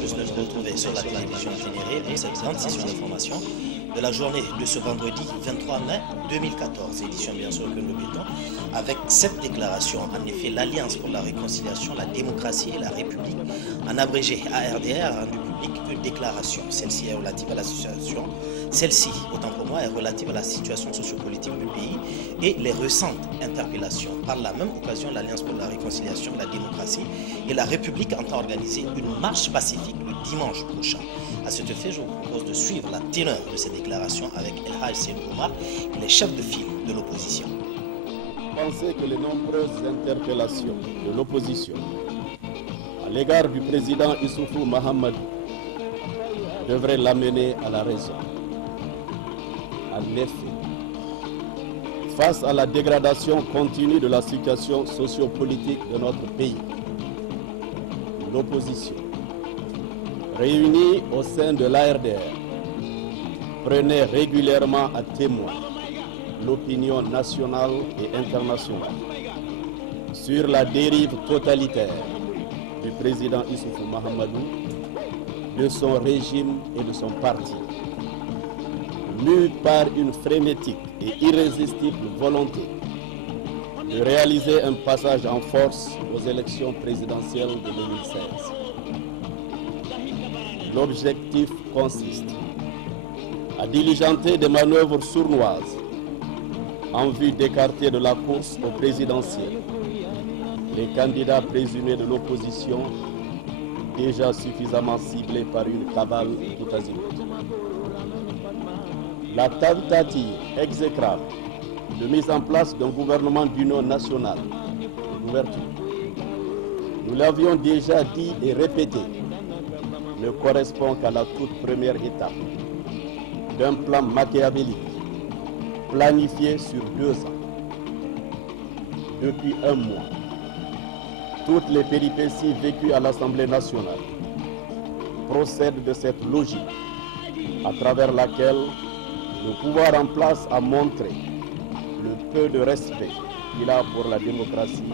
plus de nous retrouver sur la télévision générée pour cette grande session d'information de la journée de ce vendredi 23 mai 2014. Édition bien sûr que nous mettons avec cette déclaration. En effet, l'Alliance pour la réconciliation, la démocratie et la République, en abrégé ARDR, a rendu public une déclaration. Celle-ci est relative à la situation. Celle-ci, autant pour moi, est relative à la situation sociopolitique du pays et les récentes interpellations. Par la même occasion, l'Alliance pour la réconciliation, la démocratie et la République entend organiser une marche pacifique le dimanche prochain. À cet effet, je vous propose de suivre la teneur de ces déclarations avec El Hadj Seydou Omar, les chefs de file de l'opposition. Pensez que les nombreuses interpellations de l'opposition à l'égard du président Issoufou Mahamadou devraient l'amener à la raison. En effet, face à la dégradation continue de la situation sociopolitique de notre pays, l'opposition, réunie au sein de l'ARDR, prenait régulièrement à témoin l'opinion nationale et internationale sur la dérive totalitaire du président Issoufou Mahamadou, de son régime et de son parti, mue par une frénétique et irrésistible volonté de réaliser un passage en force aux élections présidentielles de 2016. L'objectif consiste à diligenter des manœuvres sournoises en vue d'écarter de la course au présidentiel les candidats présumés de l'opposition déjà suffisamment ciblés par une cabale tout azimut. La tentative exécrable de mise en place d'un gouvernement d'union nationale, d'ouverture, nous l'avions déjà dit et répété, ne correspond qu'à la toute première étape d'un plan machiavélique planifié sur 2 ans. Depuis un mois, toutes les péripéties vécues à l'Assemblée nationale procèdent de cette logique à travers laquelle le pouvoir en place a montré le peu de respect qu'il a pour la démocratie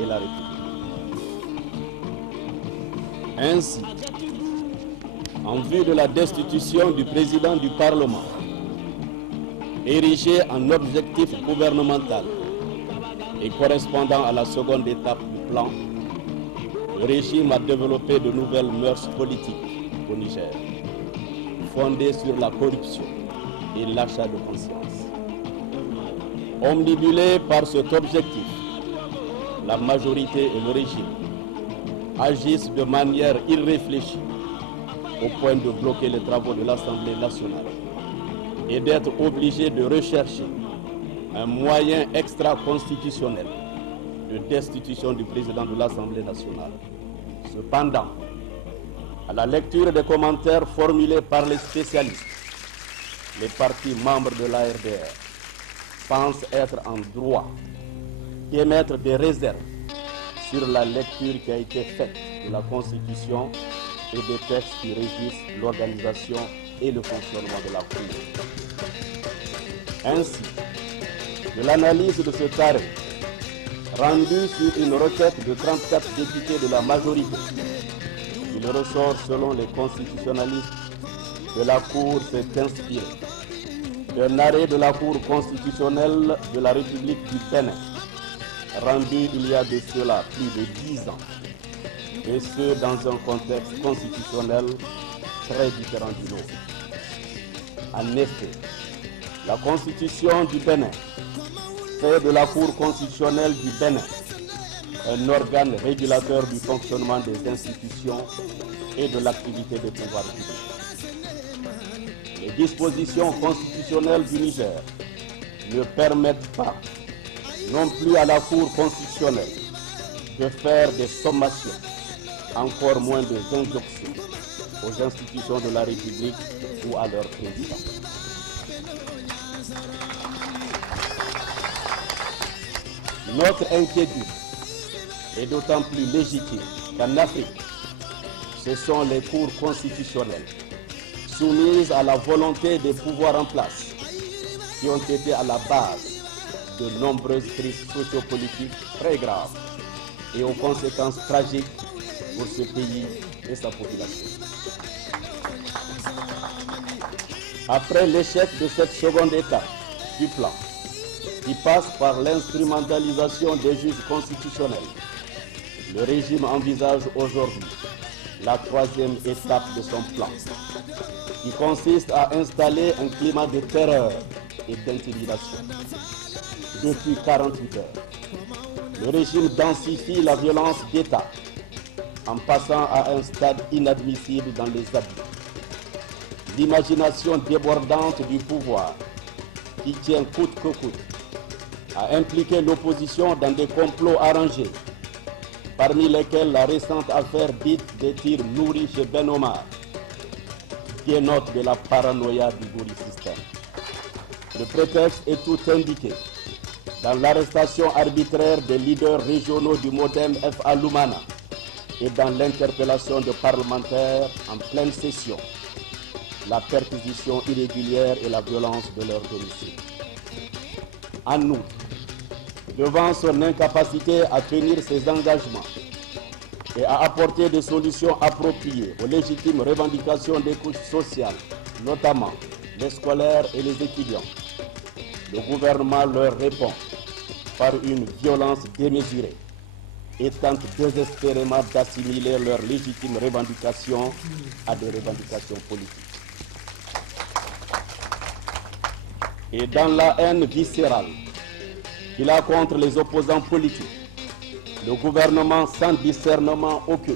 et la République. Ainsi, en vue de la destitution du président du Parlement, érigé en objectif gouvernemental et correspondant à la seconde étape du plan, le régime a développé de nouvelles mœurs politiques au Niger, fondées sur la corruption et l'achat de conscience. Omnibulés par cet objectif, la majorité et le régime agissent de manière irréfléchie au point de bloquer les travaux de l'Assemblée nationale et d'être obligés de rechercher un moyen extra-constitutionnel de destitution du président de l'Assemblée nationale. Cependant, à la lecture des commentaires formulés par les spécialistes, les partis membres de l'ARDR pensent être en droit d'émettre des réserves sur la lecture qui a été faite de la Constitution et des textes qui régissent l'organisation et le fonctionnement de la Cour. Ainsi, de l'analyse de ce arrêt, rendu sur une requête de 34 députés de la majorité, il ressort selon les constitutionnalistes que la Cour s'est inspirée d'un arrêt de la Cour constitutionnelle de la République du Bénin, rendu il y a de cela plus de 10 ans, et ce dans un contexte constitutionnel très différent du nôtre. En effet, la Constitution du Bénin fait de la Cour constitutionnelle du Bénin un organe régulateur du fonctionnement des institutions et de l'activité des pouvoirs publics. Les dispositions constitutionnelles du Niger ne permettent pas, non plus à la Cour constitutionnelle, de faire des sommations, encore moins des injonctions aux institutions de la République ou à leurs présidents. Notre inquiétude est d'autant plus légitime qu'en Afrique, ce sont les cours constitutionnelles soumises à la volonté des pouvoirs en place qui ont été à la base de nombreuses crises sociopolitiques très graves et aux conséquences tragiques pour ce pays et sa population. Après l'échec de cette seconde étape du plan, qui passe par l'instrumentalisation des juges constitutionnels, le régime envisage aujourd'hui la troisième étape de son plan, qui consiste à installer un climat de terreur et d'intimidation. Depuis 48 heures, le régime densifie la violence d'État en passant à un stade inadmissible dans les abus. L'imagination débordante du pouvoir, qui tient coûte que coûte, a impliqué l'opposition dans des complots arrangés, parmi lesquels la récente affaire dite des tirs nourris chez Ben Omar, dénote de la paranoïa du Gouri système. Le prétexte est tout indiqué dans l'arrestation arbitraire des leaders régionaux du MODEM F.A. Lumana et dans l'interpellation de parlementaires en pleine session, la perquisition irrégulière et la violence de leur domicile. En outre, devant son incapacité à tenir ses engagements et à apporter des solutions appropriées aux légitimes revendications des couches sociales, notamment les scolaires et les étudiants, le gouvernement leur répond par une violence démesurée et tente désespérément d'assimiler leurs légitimes revendications à des revendications politiques. Et dans la haine viscérale qu'il a contre les opposants politiques, le gouvernement sans discernement aucun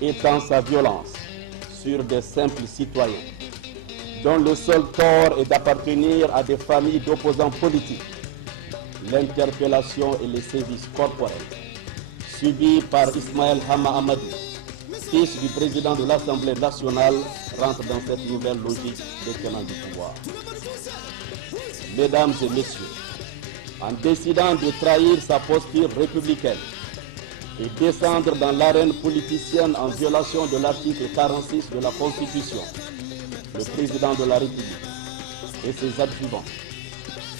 étend sa violence sur des simples citoyens dont le seul tort est d'appartenir à des familles d'opposants politiques. L'interpellation et les sévices corporels subis par Ismaël Hama Amadou, fils du président de l'Assemblée nationale, rentrent dans cette nouvelle logique des tenants du pouvoir. Mesdames et messieurs, en décidant de trahir sa posture républicaine et descendre dans l'arène politicienne en violation de l'article 46 de la Constitution, le président de la République et ses adjuvants,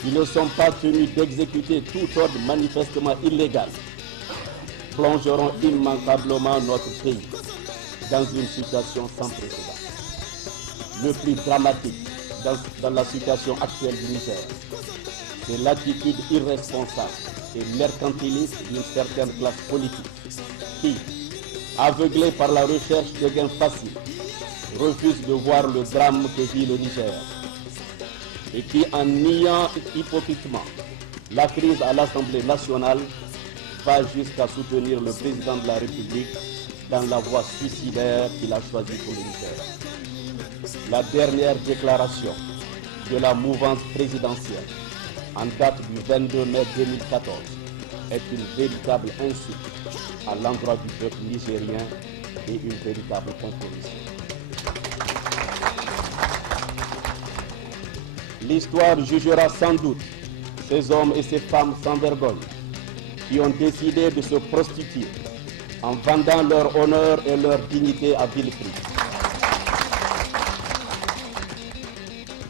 qui ne sont pas tenus d'exécuter tout ordre manifestement illégal, plongeront immanquablement notre pays dans une situation sans précédent. Le plus dramatique dans la situation actuelle du Niger, c'est l'attitude irresponsable et mercantiliste d'une certaine classe politique qui, aveuglée par la recherche de gains faciles, refuse de voir le drame que vit le Niger et qui, en niant hypocritement la crise à l'Assemblée nationale, va jusqu'à soutenir le président de la République dans la voie suicidaire qu'il a choisie pour le Niger. La dernière déclaration de la mouvance présidentielle en date du 22 mai 2014 est une véritable insulte à l'endroit du peuple nigérien et une véritable compromission. L'histoire jugera sans doute ces hommes et ces femmes sans vergogne qui ont décidé de se prostituer en vendant leur honneur et leur dignité à vil prix.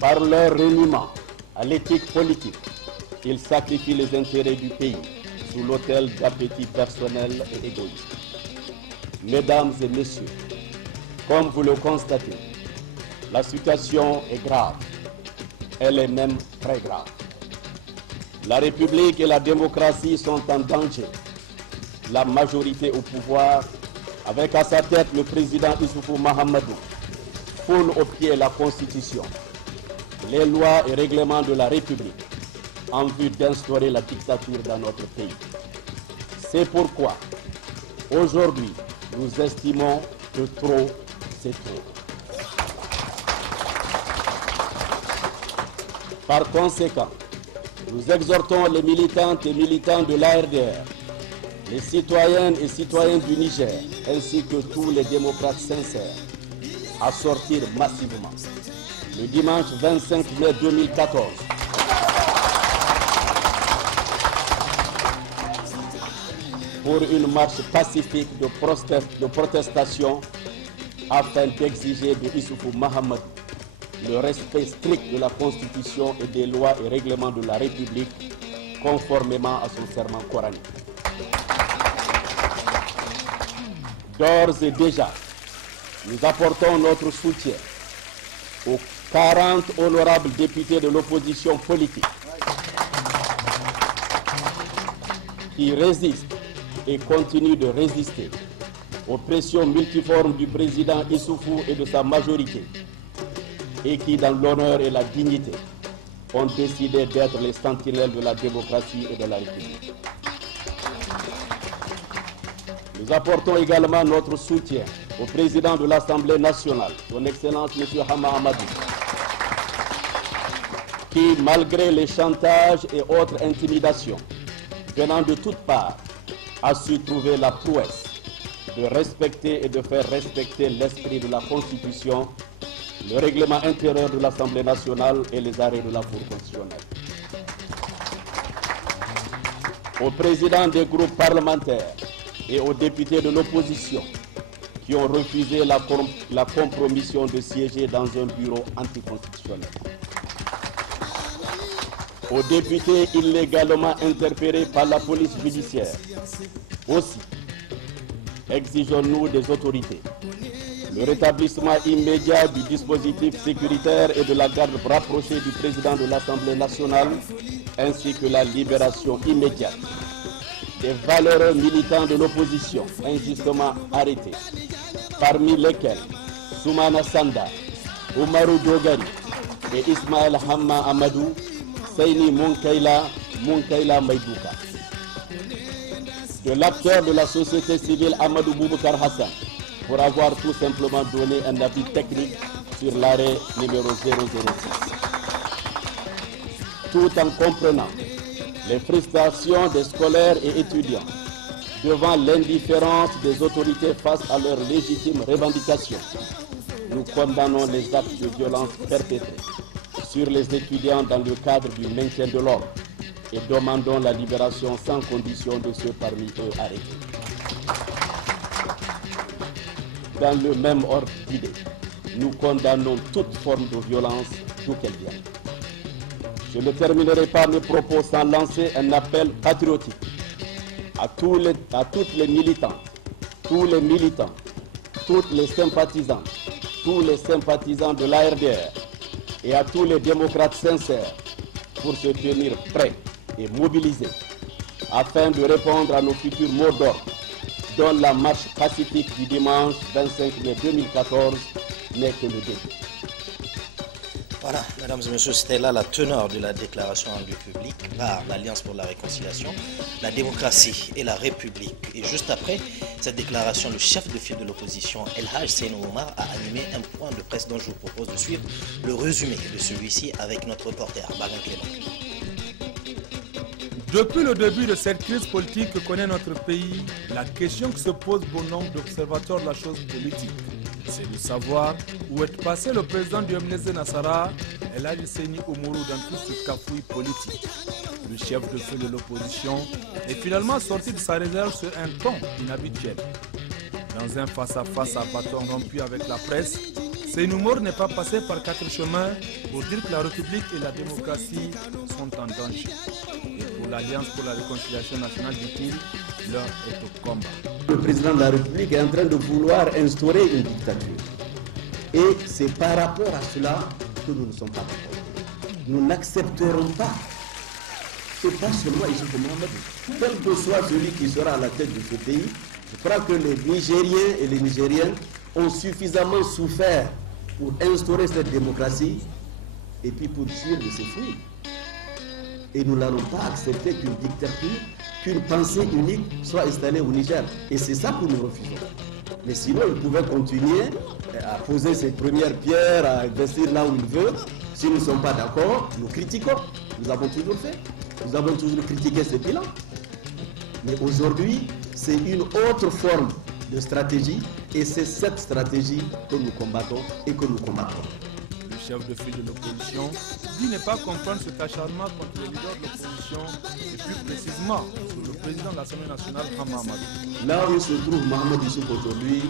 Par leur reniement à l'éthique politique, ils sacrifient les intérêts du pays sous l'autel d'appétits personnels et égoïstes. Mesdames et messieurs, comme vous le constatez, la situation est grave. Elle est même très grave. La République et la démocratie sont en danger. La majorité au pouvoir, avec à sa tête le président Issoufou Mahamadou, foule aux pieds la Constitution, les lois et règlements de la République en vue d'instaurer la dictature dans notre pays. C'est pourquoi, aujourd'hui, nous estimons que trop, c'est trop. Par conséquent, nous exhortons les militantes et militants de l'ARDR, les citoyennes et citoyens du Niger, ainsi que tous les démocrates sincères, à sortir massivement le dimanche 25 mai 2014 pour une marche pacifique de protestation afin d'exiger de Issoufou Mahamadou le respect strict de la Constitution et des lois et règlements de la République conformément à son serment coranique. D'ores et déjà, nous apportons notre soutien aux 40 honorables députés de l'opposition politique qui résistent et continuent de résister aux pressions multiformes du président Issoufou et de sa majorité et qui, dans l'honneur et la dignité, ont décidé d'être les sentinelles de la démocratie et de la République. Nous apportons également notre soutien au président de l'Assemblée nationale, son Excellence M. Hama Amadou, qui, malgré les chantages et autres intimidations venant de toutes parts, a su trouver la prouesse de respecter et de faire respecter l'esprit de la Constitution, le règlement intérieur de l'Assemblée nationale et les arrêts de la Cour constitutionnelle. Aux présidents des groupes parlementaires et aux députés de l'opposition qui ont refusé la compromission de siéger dans un bureau anticonstitutionnel. Aux députés illégalement interpellés par la police judiciaire. Aussi, exigeons-nous des autorités le rétablissement immédiat du dispositif sécuritaire et de la garde rapprochée du président de l'Assemblée nationale, ainsi que la libération immédiate des valeureux militants de l'opposition injustement arrêtés, parmi lesquels Soumana Sanda, Oumarou Dogari et Ismaël Hamma Amadou, Seyni Munkaila Maïdouka. De l'acteur de la société civile Amadou Boubacar Hassan, pour avoir tout simplement donné un avis technique sur l'arrêt numéro 006. Tout en comprenant les frustrations des scolaires et étudiants devant l'indifférence des autorités face à leurs légitimes revendications, nous condamnons les actes de violence perpétrés sur les étudiants dans le cadre du maintien de l'ordre et demandons la libération sans condition de ceux parmi eux arrêtés. Dans le même ordre d'idées, nous condamnons toute forme de violence, d'où qu'elle vienne. Je ne terminerai pas mes propos sans lancer un appel patriotique à toutes les militantes, tous les militants, toutes les sympathisantes, tous les sympathisants de l'ARDR et à tous les démocrates sincères pour se tenir prêts et mobilisés afin de répondre à nos futurs mots d'ordre, dont la marche pacifique du dimanche 25 mai 2014 n'est que le début. Voilà, mesdames et messieurs, c'était là la teneur de la déclaration rendue publique par l'Alliance pour la réconciliation, la démocratie et la République. Et juste après cette déclaration, le chef de file de l'opposition, El Haj Seynou Omar, a animé un point de presse dont je vous propose de suivre le résumé de celui-ci avec notre reporter, Bagan Clément. Depuis le début de cette crise politique que connaît notre pays, la question qui se pose bon nombre d'observateurs de la chose politique, c'est de savoir où est passé le président du MNSD Nassara, El Hadji Seyni Oumarou, dans tout ce cafouille politique. Le chef de file de l'opposition est finalement sorti de sa réserve sur un ton inhabituel. Dans un face-à-face à bâton rompu avec la presse, Seyni Oumarou n'est pas passé par 4 chemins pour dire que la République et la démocratie sont en danger. Pour l'Alliance pour la réconciliation nationale, dit-il, l'heure est au combat. Le président de la République est en train de vouloir instaurer une dictature. Et c'est par rapport à cela que nous ne sommes pas d'accord. Nous n'accepterons pas. Ce n'est pas seulement Issoufou Mahamadou. Quel que soit celui qui sera à la tête de ce pays, je crois que les Nigériens et les Nigériennes ont suffisamment souffert pour instaurer cette démocratie et puis pour tuer de ses fruits. Et nous n'allons pas accepter qu'une dictature, qu'une pensée unique soit installée au Niger. Et c'est ça que nous refusons. Mais sinon, il pouvait continuer à poser ses premières pierres, à investir là où il veut. Si nous ne sommes pas d'accord, nous critiquons. Nous avons toujours fait. Nous avons toujours critiqué ce bilan. Mais aujourd'hui, c'est une autre forme de stratégie. Et c'est cette stratégie que nous combattons et que nous combattons. Le chef de file de l'opposition dit ne pas comprendre cet acharnement contre les leaders de l'opposition et plus précisément sur le président de l'Assemblée nationale, Hama Amadou. Là où se trouve Mohamed Issouf aujourd'hui,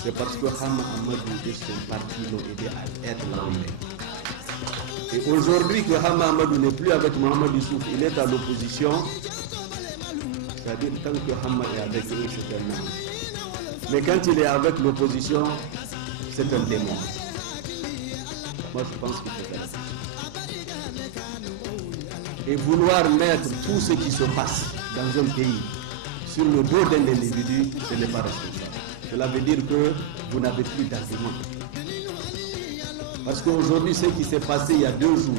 c'est parce que Hama Amadou et son parti l'ont aidé à être là où il est. Et aujourd'hui que Hama Amadou n'est plus avec Mohamed Issouf, il est à l'opposition, c'est-à-dire tant que Hama est avec eux, c'est un homme. Mais quand il est avec l'opposition, c'est un démon. Moi, je pense qu'il faut faire. Et vouloir mettre tout ce qui se passe dans un pays sur le dos d'un individu, ce n'est pas responsable. Cela veut dire que vous n'avez plus d'argument. Parce qu'aujourd'hui, ce qui s'est passé il y a 2 jours,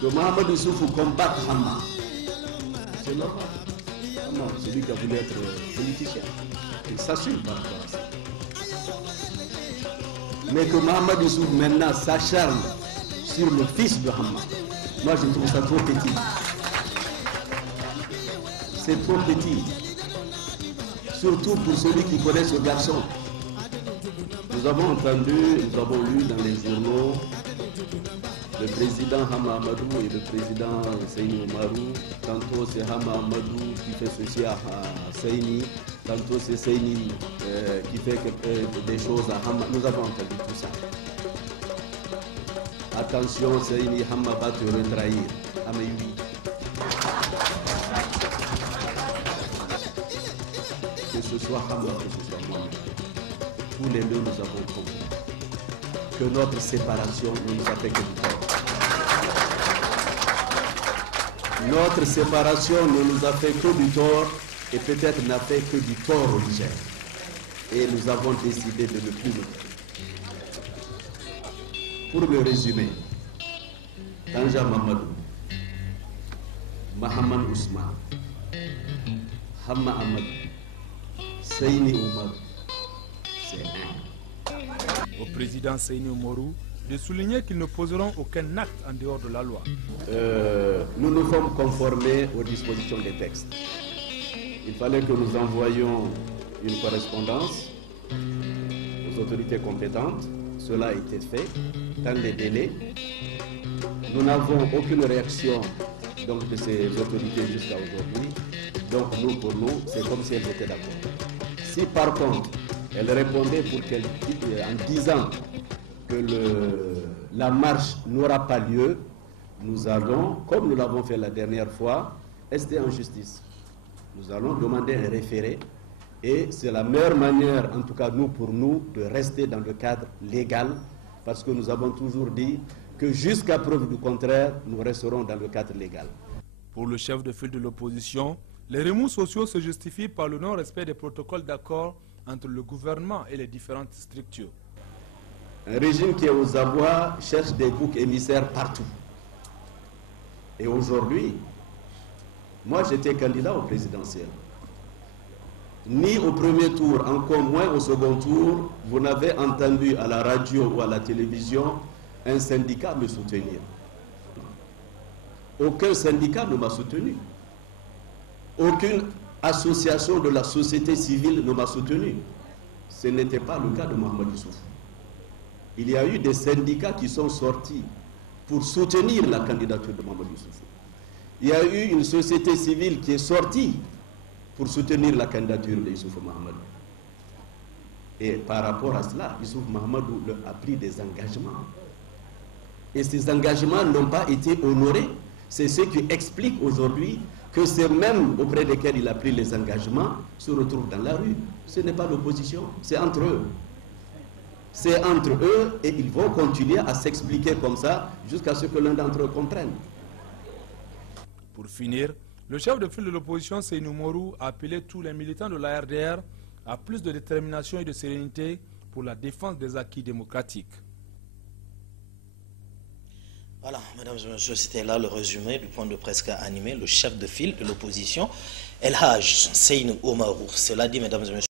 que Mohamed Issoufou combatte Hama, c'est normal. Hama, celui qui a voulu être politicien, il s'assume par rapport à ça. Mais que Mohamed Issoufou maintenant s'acharne sur le fils de Hama, moi je trouve ça trop petit. C'est trop petit. Surtout pour celui qui connaît ce garçon. Nous avons entendu, nous avons lu dans les journaux le président Hama Amadou et le président Seyni Oumarou. Tantôt c'est Hama Amadou qui fait ceci à Seyni, tantôt c'est Seyni qui fait des choses à Hama. Nous avons entendu tout ça. Attention, Seyni, Hama va te retrahir. Amélie. Que ce soit Hama, que ce soit moi, tous les deux nous avons compris que notre séparation ne nous a fait que du tort. Notre séparation ne nous a fait que du tort et peut-être n'a fait que du tort au Niger. Et nous avons décidé de ne plus le faire. Pour me résumer, Tanja Mamadou, Mahaman Ousmane, Hama Amadou, Seyni Oumarou, c'est un. Au président Seyni Oumarou de souligner qu'ils ne poseront aucun acte en dehors de la loi. Nous nous sommes conformés aux dispositions des textes. Il fallait que nous envoyions une correspondance aux autorités compétentes. Cela a été fait dans les délais. Nous n'avons aucune réaction donc, de ces autorités jusqu'à aujourd'hui. Donc nous, pour nous, c'est comme si elles étaient d'accord. Si par contre, elles répondaient en disant que la marche n'aura pas lieu, nous allons, comme nous l'avons fait la dernière fois, rester en justice. Nous allons demander un référé et c'est la meilleure manière, en tout cas nous pour nous, de rester dans le cadre légal parce que nous avons toujours dit que jusqu'à preuve du contraire, nous resterons dans le cadre légal. Pour le chef de file de l'opposition, les remous sociaux se justifient par le non-respect des protocoles d'accord entre le gouvernement et les différentes structures. Un régime qui est aux abois cherche des boucs émissaires partout. Et aujourd'hui, moi j'étais candidat au présidentiel. Ni au premier tour, encore moins au second tour, vous n'avez entendu à la radio ou à la télévision un syndicat me soutenir. Aucun syndicat ne m'a soutenu. Aucune association de la société civile ne m'a soutenu. Ce n'était pas le cas de Mohamed Issoufou. Il y a eu des syndicats qui sont sortis pour soutenir la candidature de Mohamed Issoufou. Il y a eu une société civile qui est sortie pour soutenir la candidature de Issoufou Mahamadou. Et par rapport à cela, Issoufou Mahamadou a pris des engagements. Et ces engagements n'ont pas été honorés. C'est ce qui explique aujourd'hui que ces mêmes auprès desquels il a pris les engagements se retrouvent dans la rue. Ce n'est pas l'opposition, c'est entre eux. C'est entre eux et ils vont continuer à s'expliquer comme ça jusqu'à ce que l'un d'entre eux comprenne. Pour finir, le chef de file de l'opposition, Seyni Oumarou, a appelé tous les militants de la RDR à plus de détermination et de sérénité pour la défense des acquis démocratiques. Voilà, mesdames et messieurs, c'était là le résumé du point de presse qu'a animé le chef de file de l'opposition, El Hadj Seyni Oumarou. Cela dit, mesdames et messieurs,